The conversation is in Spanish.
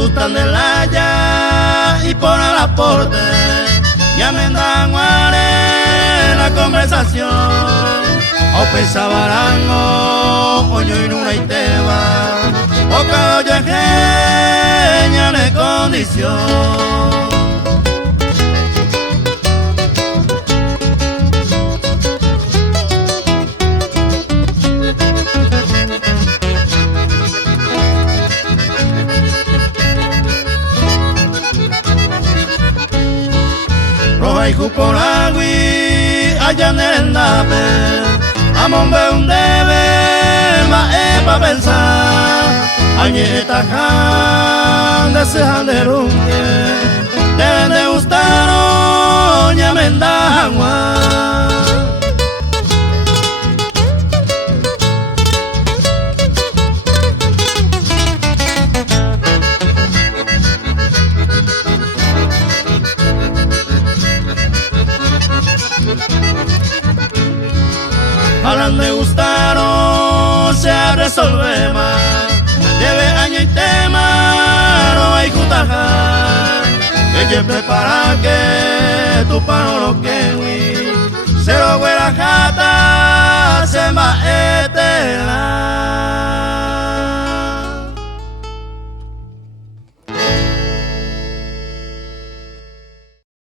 gustan de la ya y por el aporte ya me dan la conversación. O pensabarango, oño y nuna y teba, o caballo en de condición. Roja y por agui, allá en el nape, amon ve un debe, ma pa pensar, añeta can, desean de rumbe, deben de gustar, oña mendagua. Hablan de gustar o se resolve más. Debe año y tema, no hay cutaja. Que prepara que tu pano lo que